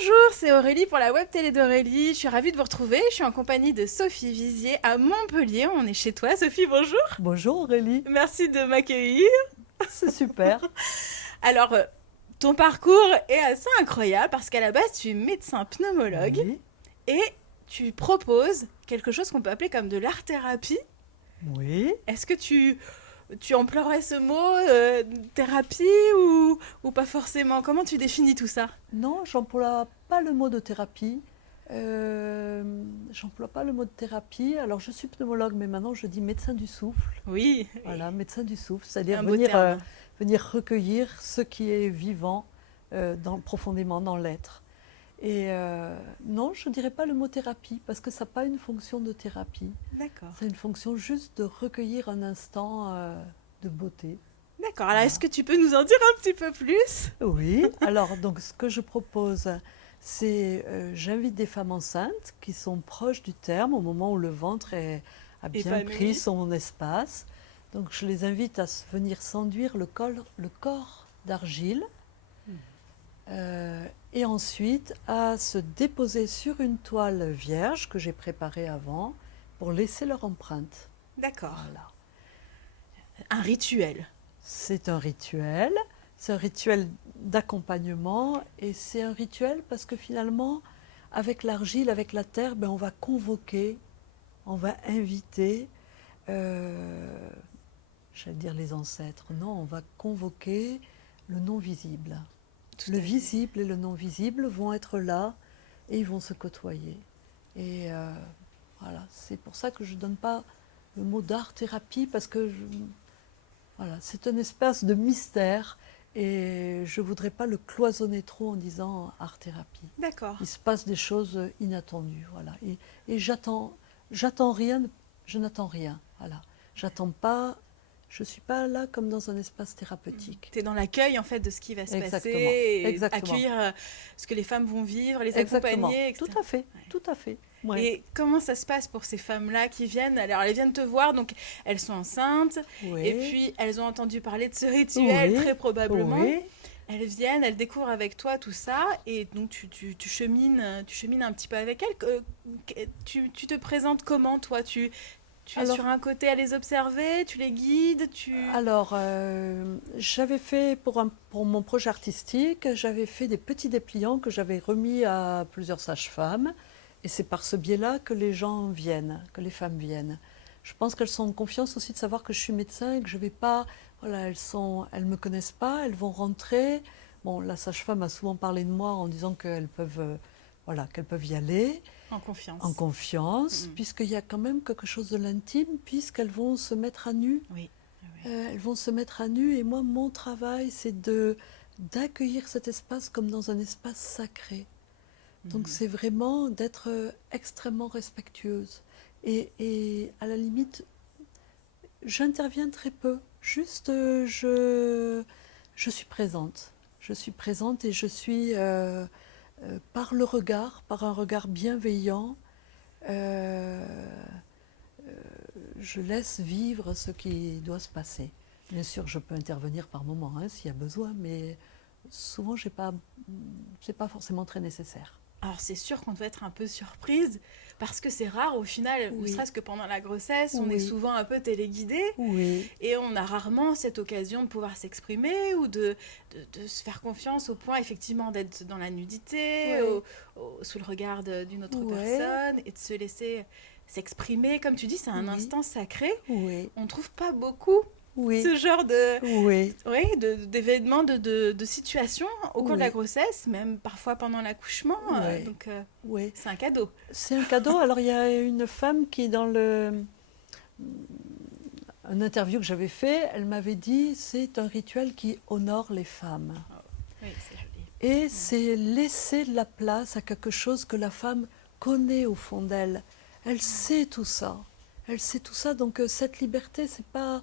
Bonjour, c'est Aurélie pour la web télé d'Aurélie. Je suis ravie de vous retrouver. Je suis en compagnie de Sophie Vizier à Montpellier. On est chez toi. Sophie, bonjour. Bonjour Aurélie, Merci de m'accueillir. c'est super. Alors, ton parcours est assez incroyable parce qu'à la base, tu es médecin pneumologue Oui, et tu proposes quelque chose qu'on peut appeler comme de l'art-thérapie. oui. Est-ce que tu emploierais ce mot, thérapie, ou pas forcément? Comment tu définis tout ça? Non, j'emploie pas le mot de thérapie. J'emploie pas le mot de thérapie. Alors je suis pneumologue, mais maintenant je dis médecin du souffle. Oui, Voilà, médecin du souffle, c'est c'est-à-dire un beau terme. venir recueillir ce qui est vivant profondément dans l'être. Et non, je ne dirais pas le mot thérapie, parce que ça n'a pas une fonction de thérapie. D'accord. C'est une fonction juste de recueillir un instant de beauté. D'accord, alors est-ce Voilà. que tu peux nous en dire un petit peu plus? Oui, alors donc ce que je propose, c'est j'invite des femmes enceintes qui sont proches du terme au moment où a bien pris Épanoui. son espace. Donc je les invite à venir s'enduire le corps d'argile et ensuite à se déposer sur une toile vierge que j'ai préparée avant pour laisser leur empreinte. D'accord. Voilà. Un rituel. C'est c'est un rituel d'accompagnement et c'est un rituel parce que finalement, avec l'argile, avec la terre, ben, on va convoquer, on va inviter, euh, j'allais dire les ancêtres, non, on va convoquer le non visible. Tout Le à fait. visible et le non visible vont être là et ils vont se côtoyer. Et voilà, c'est pour ça que je ne donne pas le mot d'art-thérapie parce que voilà, c'est un espace de mystère et je ne voudrais pas le cloisonner trop en disant art-thérapie. D'accord. Il se passe des choses inattendues, voilà. Et j'attends rien, je n'attends rien, voilà. J'attends pas, je suis pas là comme dans un espace thérapeutique. Tu es dans l'accueil en fait de ce qui va se passer Exactement, et exactement, accueillir ce que les femmes vont vivre, les exactement. accompagner, etc. Ouais. Tout à fait. Ouais. Et comment ça se passe pour ces femmes-là qui viennent? Alors, elles viennent te voir, donc elles sont enceintes, et Oui, puis elles ont entendu parler de ce rituel, oui, très probablement. oui. Elles viennent, elles découvrent avec toi tout ça, et donc tu chemines un petit peu avec elles. Tu te présentes comment, toi? Tu es sur Alors, un côté à les observer, tu les guides, J'avais fait pour mon projet artistique, j'avais fait des petits dépliants que j'avais remis à plusieurs sages-femmes. Et c'est par ce biais-là que les gens viennent, que les femmes viennent. Je pense qu'elles sont en confiance aussi de savoir que je suis médecin et que je vais pas. Voilà, elles me connaissent pas, elles vont rentrer. Bon, la sage-femme a souvent parlé de moi en disant voilà, qu'elles peuvent y aller en en confiance. confiance, Mhm. puisqu'il y a quand même quelque chose de l'intime, puisqu'elles vont se mettre à nu. Oui, oui. Elles vont se mettre à nu, et moi, mon travail, c'est de d'accueillir cet espace comme dans un espace sacré. Donc Mhm. c'est vraiment d'être extrêmement respectueuse. Et à la limite, j'interviens très peu. Juste, je suis présente. Je suis présente et je suis, par le regard, par un regard bienveillant, euh, je laisse vivre ce qui doit se passer. Bien sûr, je peux intervenir par moment hein, s'il y a besoin, mais souvent, c'est pas forcément très nécessaire. Alors c'est sûr qu'on doit être un peu surprise parce que c'est rare au final, ne Oui, serait-ce que pendant la grossesse, on est oui, souvent un peu téléguidé oui, et on a rarement cette occasion de pouvoir s'exprimer ou de se faire confiance au point effectivement d'être dans la nudité, ouais, sous le regard d'une autre ouais, personne et de se laisser s'exprimer. Comme tu dis, c'est un oui, instant sacré. oui, On ne trouve pas beaucoup oui, ce genre de, oui, oui, d'événements, de situations au cours de la oui, grossesse, même parfois pendant l'accouchement. oui, Donc, oui. c'est un cadeau. C'est un cadeau. Alors, il y a une femme qui, dans un interview que j'avais fait, elle m'avait dit c'est un rituel qui honore les femmes. Oh, oui, c'est joli. Et Mm. c'est laisser de la place à quelque chose que la femme connaît au fond d'elle. Elle sait tout ça. Elle sait tout ça. Donc cette liberté, c'est pas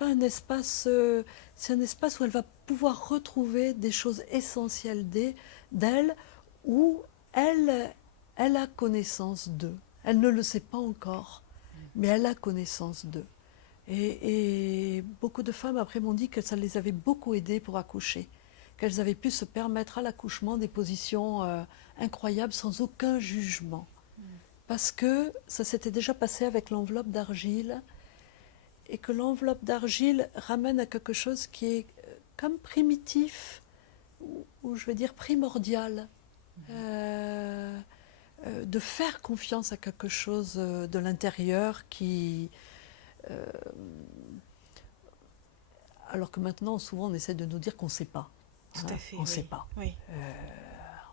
un espace, c'est un espace où elle va pouvoir retrouver des choses essentielles d'elle, où elle, elle a connaissance d'eux. Elle ne le sait pas encore, mais elle a connaissance d'eux. Et beaucoup de femmes après m'ont dit que ça les avait beaucoup aidées pour accoucher, qu'elles avaient pu se permettre à l'accouchement des positions incroyables sans aucun jugement. Parce que ça s'était déjà passé avec l'enveloppe d'argile, et que l'enveloppe d'argile ramène à quelque chose qui est comme primitif, ou je vais dire primordial, de faire confiance à quelque chose de l'intérieur qui... alors que maintenant, souvent, on essaie de nous dire qu'on ne sait pas. Tout à fait, on ne oui. sait pas. Oui.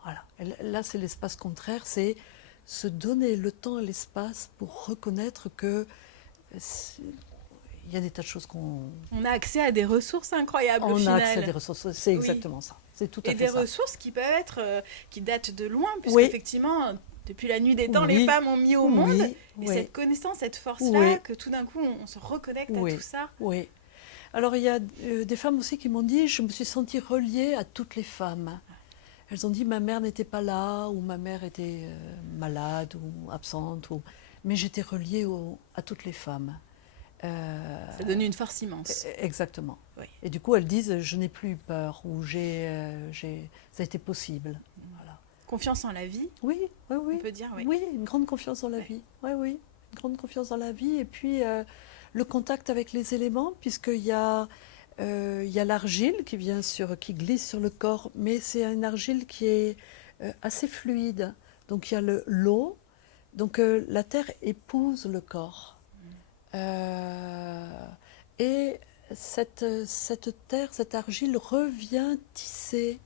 Voilà. Et là, c'est l'espace contraire, c'est se donner le temps et l'espace pour reconnaître que il y a des tas de choses qu'on... On a accès à des ressources incroyables au On a final. accès à des ressources, c'est Oui. exactement ça. C'est tout à Et fait des ça. ressources qui peuvent être, qui datent de loin, Oui. puisqu'effectivement, depuis la nuit des temps, les Oui. femmes ont mis au monde. Oui. Et Oui. cette connaissance, cette force-là, Oui. que tout d'un coup, on se reconnecte Oui. à tout ça. Oui. Alors, il y a des femmes aussi qui m'ont dit, je me suis sentie reliée à toutes les femmes. Elles ont dit, ma mère n'était pas là, ou ma mère était malade, ou absente, mais j'étais reliée à toutes les femmes. Ça donne une force immense. Exactement. Oui. Et du coup, elles disent, je n'ai plus eu peur, ou ça a été possible. Voilà. Confiance en la vie, Oui, oui, oui. on peut dire, oui. Oui, une grande confiance en la vie. Oui, oui, une grande confiance en la vie. Et puis, le contact avec les éléments, puisqu'il y a l'argile qui glisse sur le corps, mais c'est une argile qui est assez fluide. Donc, il y a l'eau. Donc, la terre épouse le corps. Et cette terre, cette argile revient tisser.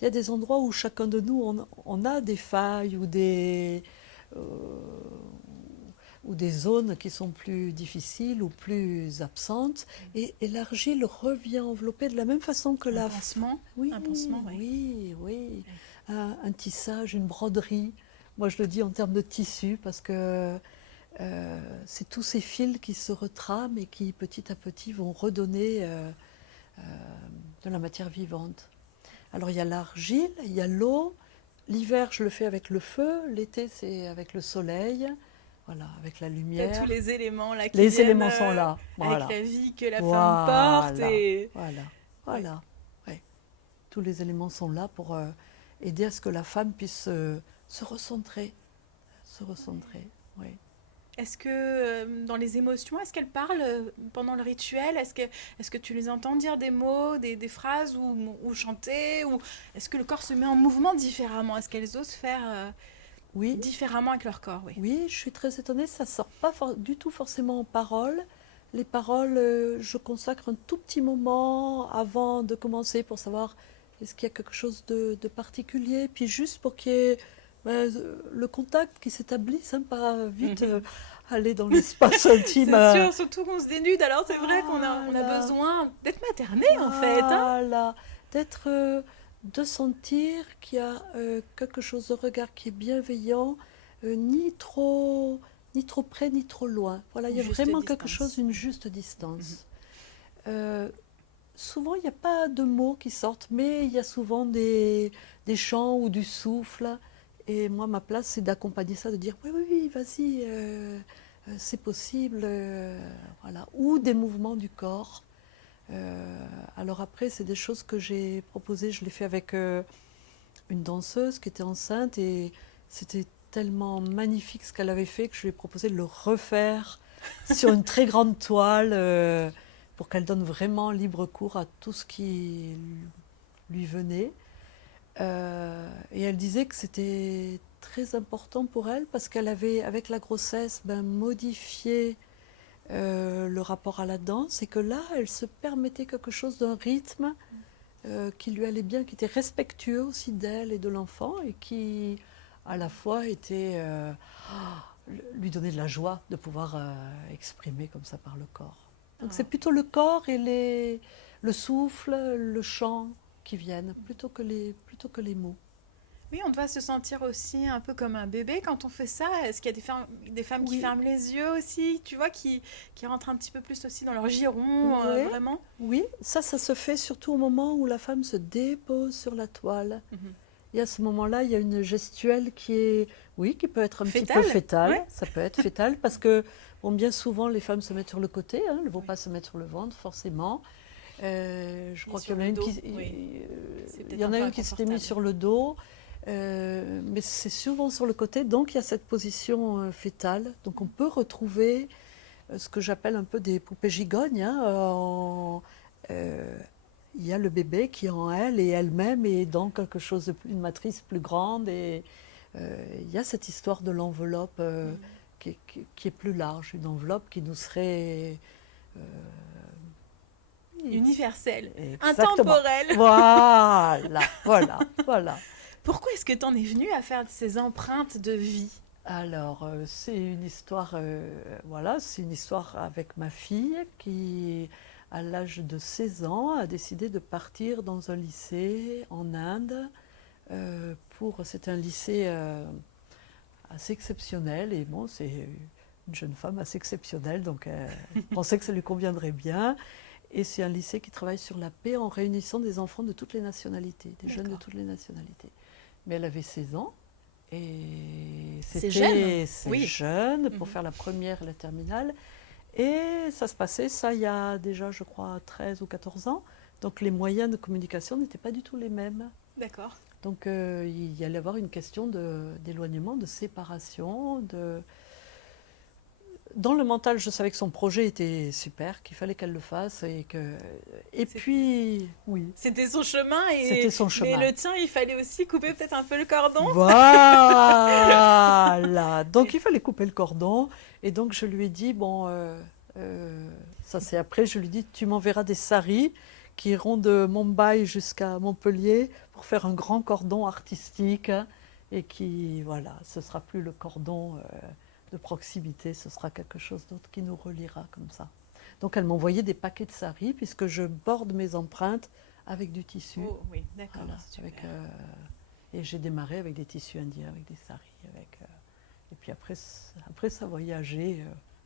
Il y a des endroits où chacun de nous, on a des failles ou des zones qui sont plus difficiles ou plus absentes. Et l'argile revient envelopper de la même façon que Un pansement. Oui, Un pansement, oui. oui, oui. Un tissage, une broderie. Moi, je le dis en termes de tissu parce que c'est tous ces fils qui se retrament et qui, petit à petit, vont redonner de la matière vivante. Alors, il y a l'argile, il y a l'eau. L'hiver, je le fais avec le feu. L'été, c'est avec le soleil. Voilà, avec la lumière. Tous les éléments là qui Les viennent, éléments sont là. Voilà. avec la vie que la Voilà. femme porte. Et... Voilà. Voilà. Ouais. Tous les éléments sont là pour aider à ce que la femme puisse se recentrer. Se recentrer, oui. Est-ce que dans les émotions, est-ce qu'elles parlent pendant le rituel? Est-ce que tu les entends dire des mots, des phrases ou chanter? Ou est-ce que le corps se met en mouvement différemment? Est-ce qu'elles osent faire Oui. différemment avec leur corps? Oui. Oui, je suis très étonnée, ça ne sort pas du tout forcément en paroles. Les paroles, je consacre un tout petit moment avant de commencer pour savoir est-ce qu'il y a quelque chose de particulier, puis juste pour qu'il y ait le contact qui s'établisse, hein, pas vite aller dans l'espace intime. C'est sûr, surtout qu'on se dénude, alors c'est vrai qu'on a besoin d'être materné en fait. Voilà, de sentir qu'il y a quelque chose de regard qui est bienveillant, ni trop près ni trop loin. Voilà, il y a vraiment quelque chose, une juste distance. Souvent, il n'y a pas de mots qui sortent, mais il y a souvent des chants ou du souffle. Et moi, ma place, c'est d'accompagner ça, de dire oui, oui, oui, vas-y, c'est possible, voilà. Ou des mouvements du corps. Alors après, c'est des choses que j'ai proposées. Je l'ai fait avec une danseuse qui était enceinte et c'était tellement magnifique ce qu'elle avait fait que je lui ai proposé de le refaire sur une très grande toile pour qu'elle donne vraiment libre cours à tout ce qui lui venait. Et elle disait que c'était très important pour elle parce qu'elle avait, avec la grossesse, modifié le rapport à la danse et que là, elle se permettait quelque chose d'un rythme qui lui allait bien, qui était respectueux aussi d'elle et de l'enfant et qui, à la fois, était lui donnait de la joie de pouvoir exprimer comme ça par le corps. Donc c'est plutôt le corps et le souffle, le chant qui viennent, plutôt que les mots. Oui, on doit se sentir aussi un peu comme un bébé quand on fait ça. Est-ce qu'il y a des femmes qui ferment les yeux aussi, tu vois, qui rentrent un petit peu plus aussi dans leur giron, vraiment? Oui, ça se fait surtout au moment où la femme se dépose sur la toile. Et à ce moment-là, il y a une gestuelle qui peut être un petit peu fétale. Ouais. Ça peut être fétale parce que, bien souvent, les femmes se mettent sur le côté, elles ne vont pas se mettre sur le ventre, forcément. Je Et crois sur qu'il y en a le une dos, qui, oui. C'est il peut-être y un en a peu une qui s'était mise inconfortable. sur le dos, mais c'est souvent sur le côté. Donc il y a cette position fétale. Donc on peut retrouver ce que j'appelle un peu des poupées gigognes. Hein, il y a le bébé qui est en elle et elle-même est dans quelque chose une matrice plus grande. Et il y a cette histoire de l'enveloppe qui est plus large, une enveloppe qui nous serait Universelle, exactement. intemporelle. Voilà. Pourquoi est-ce que tu en es venu à faire ces empreintes de vie? Alors, c'est une histoire, voilà, c'est une histoire avec ma fille qui, à l'âge de 16 ans, a décidé de partir dans un lycée en Inde. C'est un lycée assez exceptionnel et bon, c'est une jeune femme assez exceptionnelle, donc elle pensait que ça lui conviendrait bien. Et c'est un lycée qui travaille sur la paix en réunissant des enfants de toutes les nationalités, des jeunes de D'accord. toutes les nationalités. Mais elle avait 16 ans et C'est jeune? c'est Oui. jeune pour Mhm. faire la première et la terminale. Et ça se passait, ça, il y a déjà, je crois, 13 ou 14 ans. Donc les moyens de communication n'étaient pas du tout les mêmes. D'accord. Donc il y allait avoir une question d'éloignement, de séparation. Dans le mental, je savais que son projet était super, qu'il fallait qu'elle le fasse. Et C'est- puis, oui, C'était son chemin, c'était son mais chemin. le tien, il fallait aussi couper peut-être un peu le cordon. Voilà. Donc Et- il fallait couper le cordon. Et donc je lui ai dit, bon, ça c'est après, je lui ai dit, tu m'enverras des saris qui iront de Mumbai jusqu'à Montpellier pour faire un grand cordon artistique. Hein, et qui, voilà, ce sera plus le cordon de proximité, ce sera quelque chose d'autre qui nous reliera comme ça. Donc elle m'envoyait des paquets de saris puisque je borde mes empreintes avec du tissu. Oh oui, d'accord, Voilà, super. et j'ai démarré avec des tissus indiens, avec des saris. Et puis après ça a voyagé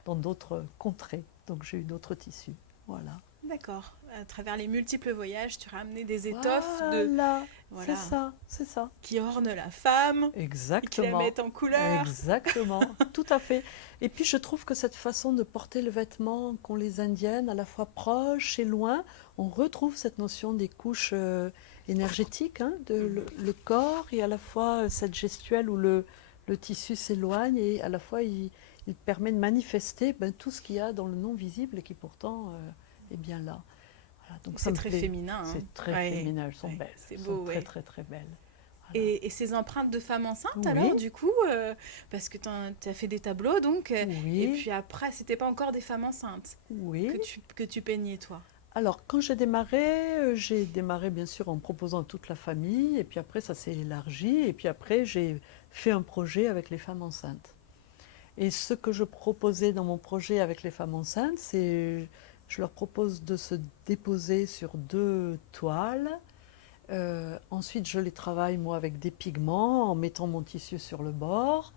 dans d'autres contrées. Donc j'ai eu d'autres tissus. Voilà. D'accord. À travers les multiples voyages, tu as ramené des étoffes Voilà, voilà, c'est ça. qui ornent la femme et qui la Exactement, mettent en couleur. exactement, tout à fait. Et puis je trouve que cette façon de porter le vêtement qu'ont les Indiennes, à la fois proche et loin, on retrouve cette notion des couches énergétiques, hein, le corps, et à la fois cette gestuelle où le tissu s'éloigne, et à la fois il permet de manifester tout ce qu'il y a dans le non visible et qui pourtant est bien là. Voilà, donc ça C'est me très plaît. féminin. Hein. C'est très Ouais, féminin, elles sont ouais, belles, c'est elles sont beau, très ouais. très très belles. Voilà. Et ces empreintes de femmes enceintes, Oui, alors, du coup, parce que tu as fait des tableaux, donc, et oui, puis après, c'était pas encore des femmes enceintes oui. que tu peignais, toi. Alors, quand j'ai démarré bien sûr en proposant à toute la famille, et puis après ça s'est élargi, et puis après j'ai fait un projet avec les femmes enceintes. Et ce que je proposais dans mon projet avec les femmes enceintes, c'est je leur propose de se déposer sur 2 toiles. Ensuite, je les travaille moi avec des pigments en mettant mon tissu sur le bord.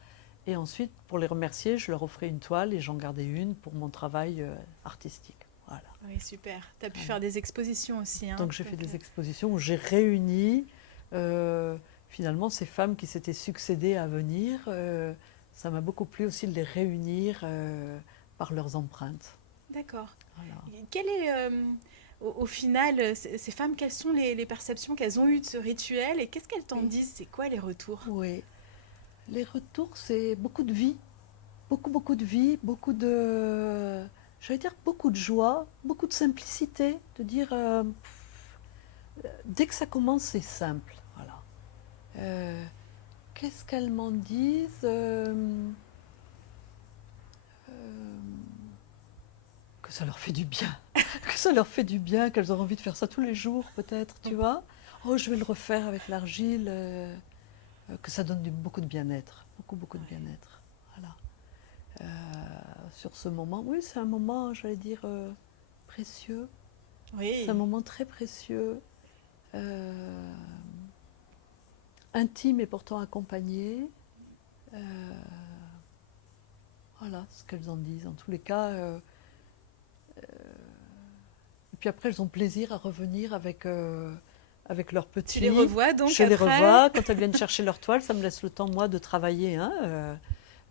Et ensuite, pour les remercier, je leur offrais une toile et j'en gardais une pour mon travail artistique. Voilà. Oui, super. Tu as pu Voilà. faire des expositions aussi. Hein, Donc j'ai fait des expositions où j'ai réuni finalement ces femmes qui s'étaient succédées à venir. Ça m'a beaucoup plu aussi de les réunir par leurs empreintes. D'accord. Voilà. Quel est, au final, ces femmes, quelles sont les perceptions qu'elles ont eues de ce rituel et qu'est-ce qu'elles t'en Oui. disent? C'est quoi les retours? Oui. Les retours, c'est beaucoup de vie, beaucoup de vie, j'allais dire beaucoup de joie, beaucoup de simplicité, de dire dès que ça commence, c'est simple. Voilà. Qu'est-ce qu'elles m'en disent que ça leur fait du bien, que ça leur fait du bien, qu'elles ont envie de faire ça tous les jours peut-être, tu vois. Oh, je vais le refaire avec l'argile, que ça donne beaucoup de bien-être, beaucoup de bien-être. Voilà. Sur ce moment, oui, c'est un moment, j'allais dire, précieux. Oui. C'est un moment très précieux, euh, intime et pourtant accompagné. Voilà ce qu'elles en disent. En tous les cas, et puis après, elles ont plaisir à revenir avec leurs petits. Tu les revois donc Je les après? revois. Quand elles viennent chercher leur toile, ça me laisse le temps, moi, de travailler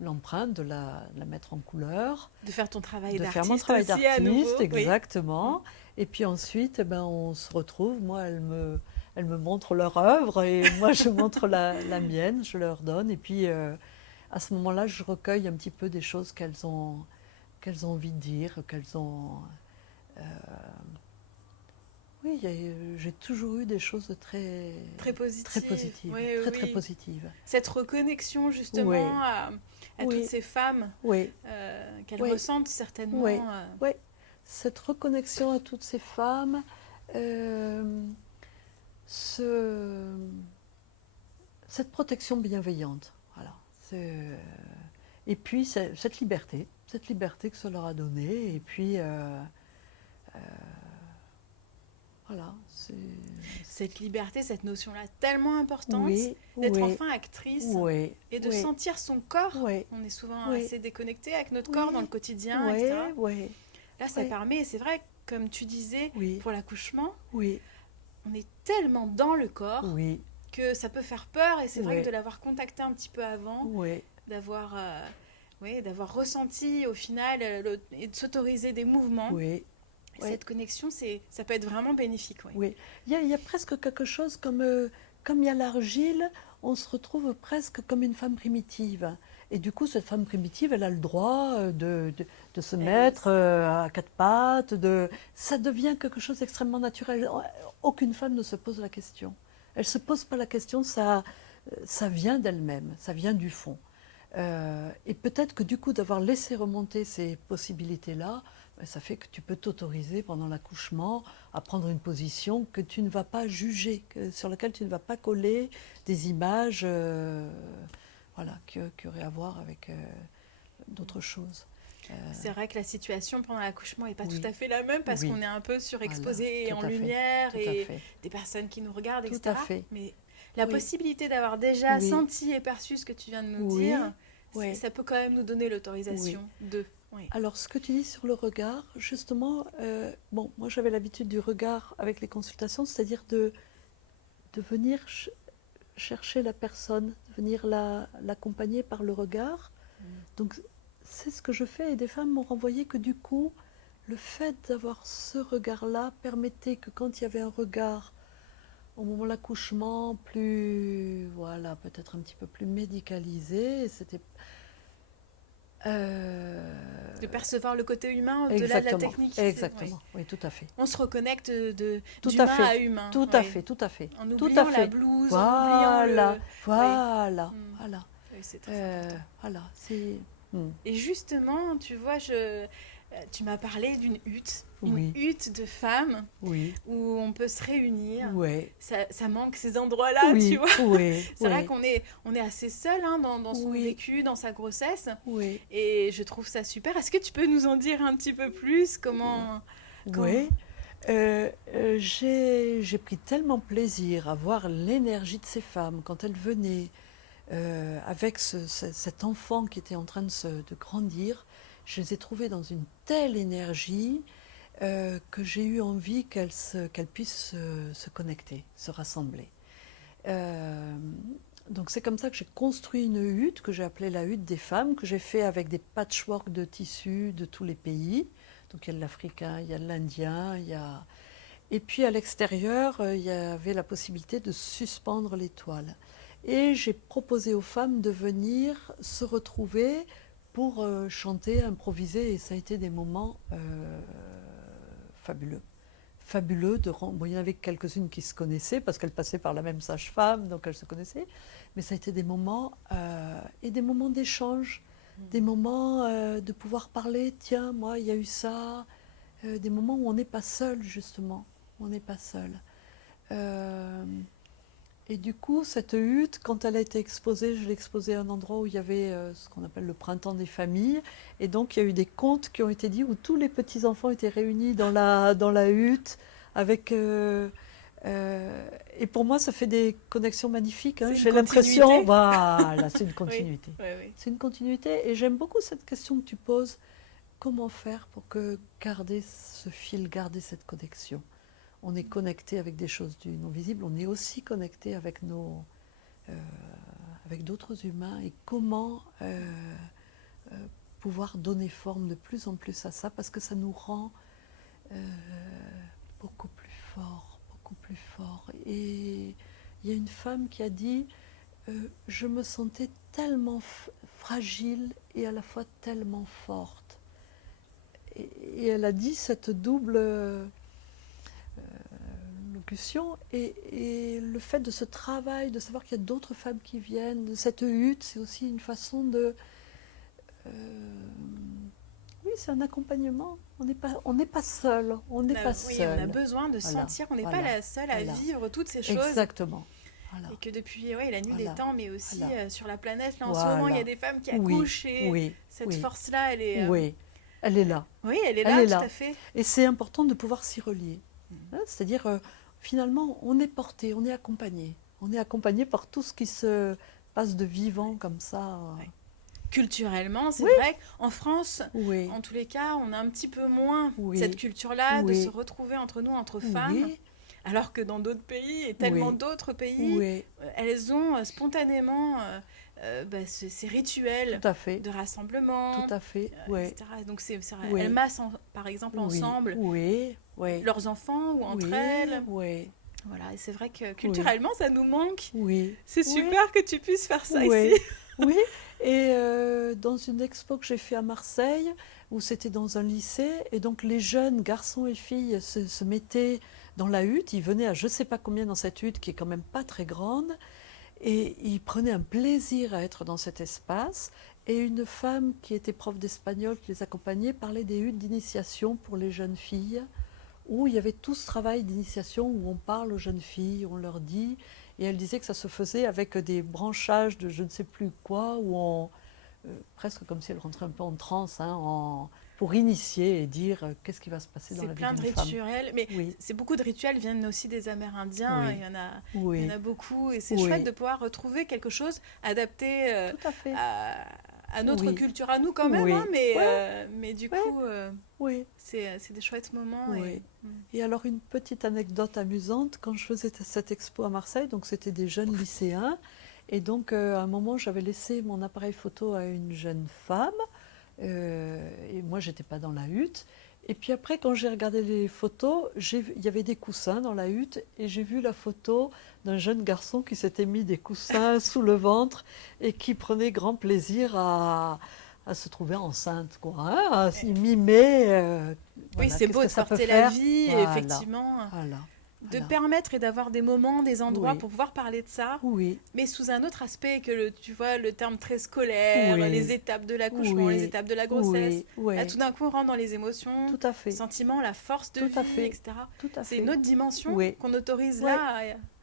l'empreinte, de la mettre en couleur, De faire ton travail de faire mon d'artiste travail aussi à nouveau. d'artiste, Oui. exactement. Et puis ensuite, eh ben, on se retrouve. Moi, elles me montrent leur œuvre et moi, je montre la mienne, je leur donne. Et puis, à ce moment-là, je recueille un petit peu des choses qu'elles ont envie de dire, qu'elles ont... euh, oui, j'ai toujours eu des choses de Très très positive. positives, Oui, très, très oui. positives. Cette reconnexion Oui, justement à toutes oui, ces femmes oui, qu'elles oui, ressentent oui, certainement. oui. Cette reconnexion à toutes ces femmes, euh, ce, cette protection bienveillante, voilà. Et puis cette liberté que ça leur a donnée, et puis voilà, Cette liberté, cette notion-là tellement importante oui, d'être oui, enfin actrice oui, et de oui, sentir son corps. oui, On est souvent oui, assez déconnecté avec notre corps dans le oui, quotidien, etc. oui, oui, Là, ça oui, permet, c'est vrai, comme tu disais, oui, pour l'accouchement, oui, on est tellement dans le corps oui, que ça peut faire peur. Et c'est vrai que de oui, l'avoir contacté un petit peu avant, oui, d'avoir oui, d'avoir ressenti au final et de s'autoriser des mouvements, oui, oui. cette connexion, ça peut être vraiment bénéfique. Oui. Oui, il y a presque quelque chose comme il y a l'argile, on se retrouve presque comme une femme primitive. Et du coup, cette femme primitive, elle a le droit de se Eh oui. mettre à quatre pattes, ça devient quelque chose d'extrêmement naturel. Aucune femme ne se pose la question. Elle ne se pose pas la question, ça vient d'elle-même, ça vient du fond. Et peut-être que du coup, d'avoir laissé remonter ces possibilités-là, ben, ça fait que tu peux t'autoriser pendant l'accouchement à prendre une position que tu ne vas pas juger, sur laquelle tu ne vas pas coller des images voilà, qui auraient à voir avec d'autres choses. Euh, C'est vrai que la situation pendant l'accouchement n'est pas tout oui, à fait la même parce qu'on oui, est un peu voilà, surexposé et tout en à fait, lumière tout à et fait, des personnes qui nous regardent, tout à etc. fait. Mais la Oui, possibilité d'avoir déjà oui, senti et perçu ce que tu viens de nous dire, oui, oui, ça peut quand même nous donner oui. l'autorisation de. Oui. Alors, ce que tu dis sur le regard, justement, bon, moi j'avais l'habitude du regard avec les consultations, c'est-à-dire de venir chercher la personne, de venir l'accompagner par le regard. Donc, c'est ce que je fais et des femmes m'ont renvoyé que du coup, le fait d'avoir ce regard-là permettait que quand il y avait un regard au moment de l'accouchement plus, voilà, peut-être un petit peu plus médicalisé, c'était... De percevoir le côté humain au-delà de la exactement, technique. Oui. exactement, oui, tout à fait. On se reconnecte Tout à d'humain fait, à humain. tout à Oui. fait, tout à fait, En tout à oubliant la fait. blouse, en oubliant Voilà, le. Oui. voilà, Mm. voilà. Oui, c'est très important. Voilà, c'est... Et justement, tu vois, tu m'as parlé d'une hutte. Une Oui, hutte de femmes oui, où on peut se réunir. ouais, Ça manque ces endroits-là, tu oui, vois. oui, C'est vrai oui, qu'on est assez seul hein, dans son oui, vécu, dans sa grossesse. oui, Et je trouve ça super. Est-ce que tu peux nous en dire un petit peu plus comment... oui. J'ai pris tellement plaisir à voir l'énergie de ces femmes quand elles venaient avec cet enfant qui était en train de grandir. Je les ai trouvées dans une telle énergie que j'ai eu envie qu'elles puissent se connecter, se rassembler. Euh, donc c'est comme ça que j'ai construit une hutte que j'ai appelée la hutte des femmes, que j'ai fait avec des patchworks de tissus de tous les pays. Donc il y a de l'africain, il y a de l'indien, il y a... Et puis à l'extérieur, il y avait la possibilité de suspendre les toiles. Et j'ai proposé aux femmes de venir se retrouver pour chanter, improviser, et ça a été des moments fabuleux. Fabuleux bon, il y en avait quelques-unes qui se connaissaient parce qu'elles passaient par la même sage-femme, donc elles se connaissaient. Mais ça a été des moments et des moments d'échange, des moments de pouvoir parler. Tiens, moi, il y a eu ça. Des moments où on n'est pas seul justement. On n'est pas seul. Et du coup, cette hutte, quand elle a été exposée, je l'ai exposée à un endroit où il y avait ce qu'on appelle le printemps des familles. Et donc, il y a eu des contes qui ont été dits où tous les petits-enfants étaient réunis dans la hutte. Avec, et pour moi, ça fait des connexions magnifiques. Hein. C'est une J'ai l'impression, continuité. voilà, c'est une Oui, continuité. oui, oui. C'est une continuité. Et j'aime beaucoup cette question que tu poses. Comment faire pour garder ce fil, garder cette connexion? On est connecté avec des choses du non visible, on est aussi connecté avec euh, avec d'autres humains. Et comment pouvoir donner forme de plus en plus à ça, parce que ça nous rend beaucoup plus fort, beaucoup plus fort. Et il y a une femme qui a dit je me sentais tellement fragile et à la fois tellement forte. Et elle a dit cette double locution et le fait de ce travail, de savoir qu'il y a d'autres femmes qui viennent, de cette hutte, c'est aussi une façon de... oui, c'est un accompagnement. On n'est pas seul. On n'est pas Oui, on a seul. besoin de Voilà, sentir qu'on n'est pas voilà, la seule à voilà. vivre toutes ces choses. Exactement. Voilà. Et que depuis la nuit Voilà. des temps, mais aussi Voilà. sur la planète, là en ce moment, il y a des femmes qui Oui, accouchent et oui, cette oui, force-là, elle est... oui. Elle est là. oui, elle est Elle là, est tout là. à fait. Et c'est important de pouvoir s'y relier. Hein, c'est-à-dire, finalement, on est porté, on est accompagné. On est accompagné par tout ce qui se passe de vivant comme ça. Ouais. Culturellement, c'est Oui. vrai qu'en France, Oui, en tous les cas, on a un petit peu moins oui, cette culture-là de oui, se retrouver entre nous, entre femmes. oui, Alors que dans d'autres pays, et tellement oui, d'autres pays, oui, elles ont spontanément ces rituels tout à fait, de rassemblement, tout à fait, oui, etc. Donc elles oui, massent par exemple oui, ensemble oui, oui, leurs enfants ou entre oui, elles. oui, Voilà, et c'est vrai que oui, culturellement, ça nous manque. oui, C'est oui, super que tu puisses faire ça ici. oui, oui. Et dans une expo que j'ai fait à Marseille, où c'était dans un lycée, et donc les jeunes garçons et filles se mettaient dans la hutte, ils venaient à je ne sais pas combien dans cette hutte qui est quand même pas très grande, et ils prenaient un plaisir à être dans cet espace. Et une femme qui était prof d'espagnol, qui les accompagnait, parlait des huttes d'initiation pour les jeunes filles, où il y avait tout ce travail d'initiation, où on parle aux jeunes filles, on leur dit, et elle disait que ça se faisait avec des branchages de je ne sais plus quoi, où on, presque comme si elle rentrait un peu en transe, hein, pour initier et dire qu'est-ce qui va se passer dans C'est la vie plein de d'une femme. rituels, mais Oui, beaucoup de rituels viennent aussi des Amérindiens, oui, il y en oui, a beaucoup, et c'est oui, chouette de pouvoir retrouver quelque chose adapté tout à fait. à notre Oui, culture, à nous quand même, hein, oui, ouais, mais du ouais, coup, oui, c'est des chouettes moments. oui. Et alors une petite anecdote amusante, quand je faisais cette expo à Marseille, donc c'était des jeunes lycéens, et donc à un moment j'avais laissé mon appareil photo à une jeune femme, et moi j'étais pas dans la hutte. Et puis après quand j'ai regardé les photos, il y avait des coussins dans la hutte, et j'ai vu la photo d'un jeune garçon qui s'était mis des coussins sous le ventre et qui prenait grand plaisir à se trouver enceinte, quoi, hein, à s'y mimer. Oui, Voilà, c'est qu'est-ce beau que de ça peut porter la faire? vie, et Voilà, effectivement, voilà, de voilà. permettre et d'avoir des moments, des endroits Oui, pour pouvoir parler de ça, oui, mais sous un autre aspect que tu vois, le terme très scolaire, les oui, étapes de l'accouchement, les oui, étapes de la grossesse. oui, Là, oui, tout d'un coup, on rentre dans les émotions, tout à fait, sentiments, la force de tout à vie, fait, etc. tout à C'est une fait. autre dimension Oui, qu'on autorise oui, là.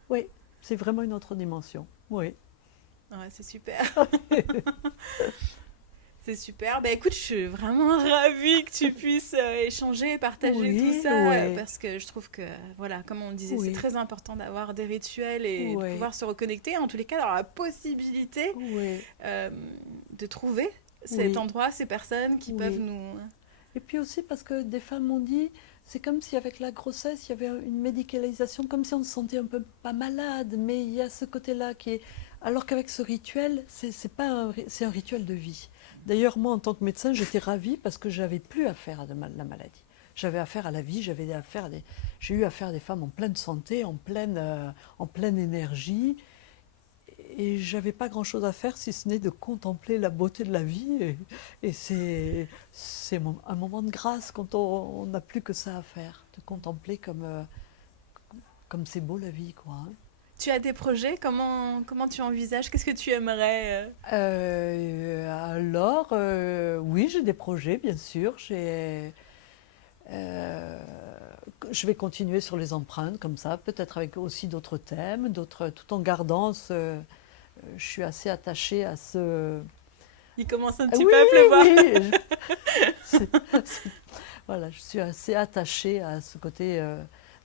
oui, c'est vraiment une autre dimension. Oui. Ouais, c'est super. C'est super. Bah écoute, je suis vraiment ravie que tu puisses échanger et partager tout Oui, ça oui, parce que je trouve que, voilà, comme on le disait, c'est oui, très important d'avoir des rituels et de oui, pouvoir se reconnecter. En tous les cas, d'avoir la possibilité oui, euh, de trouver cet oui, endroit, ces personnes qui peuvent oui. nous... Et puis aussi parce que des femmes m'ont dit, c'est comme si avec la grossesse, il y avait une médicalisation, comme si on se sentait un peu pas malade, mais il y a ce côté-là qui est... Alors qu'avec ce rituel, c'est pas c'est un rituel de vie. D'ailleurs, moi, en tant que médecin, j'étais ravie parce que j'avais plus affaire à la maladie. J'avais affaire à la vie, j'ai eu affaire à des femmes en pleine santé, en pleine énergie, et j'avais pas grand-chose à faire si ce n'est de contempler la beauté de la vie. Et c'est un moment de grâce quand on n'a plus que ça à faire, de contempler comme c'est beau la vie, quoi, hein. Tu as des projets? Comment tu envisages? Qu'est-ce que tu aimerais Alors, oui, j'ai des projets, bien sûr. Euh, je vais continuer sur les empreintes, comme ça, peut-être avec aussi d'autres thèmes, tout en gardant je suis assez attachée à ce... Il commence un Ah petit oui, peu à pleuvoir. oui, c'est- voilà, je suis assez attachée à ce côté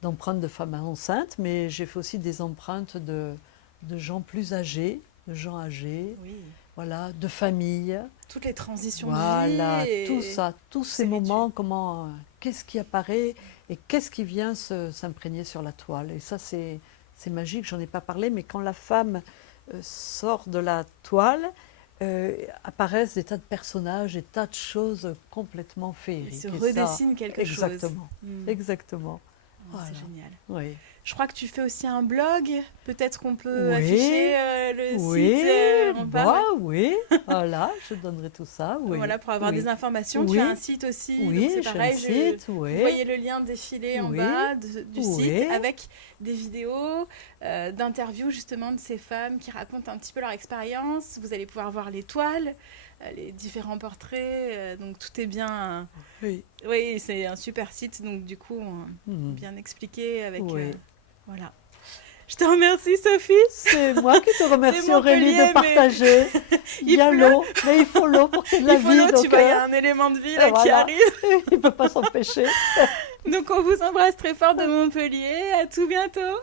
d'empreintes de femmes enceintes, mais j'ai fait aussi des empreintes de gens plus âgés, de gens âgés, Oui. voilà, de familles, Toutes les transitions de vie voilà, tout et ça, tous ces ces rituels. moments, qu'est-ce qui apparaît et qu'est-ce qui vient s'imprégner sur la toile. Et ça, c'est magique, j'en ai pas parlé, mais quand la femme sort de la toile, apparaissent des tas de personnages, des tas de choses complètement Il féeriques. se Et ça, redessine quelque chose. exactement, exactement. Oh, Voilà. c'est génial. Oui. Je crois que tu fais aussi un blog. Peut-être qu'on peut Oui, afficher le oui, site en bas. bah, oui, voilà, je donnerai tout ça, oui. Voilà, pour avoir Oui. des informations. Oui. Tu as un site aussi. Oui, donc c'est j'ai un pareil. site, Vous oui. voyez le lien défiler en Oui. bas du Oui. site avec des vidéos d'interviews justement de ces femmes qui racontent un petit peu leur expérience. Vous allez pouvoir voir les toiles, les différents portraits. Donc tout est bien. Oui. Oui, c'est un super site. Donc du coup, Mhm. bien expliqué avec. Oui. Voilà. Je te remercie, Sophie. C'est moi qui te remercie, C'est Aurélie, Montpellier, de partager. Il y a pleut. l'eau, mais il faut l'eau pour qu'il y ait de la Il faut vie. l'eau, donc, tu vois, il y a un élément de vie là qui voilà. arrive. Il ne peut pas s'empêcher. Donc on vous embrasse très fort de Montpellier. À tout bientôt.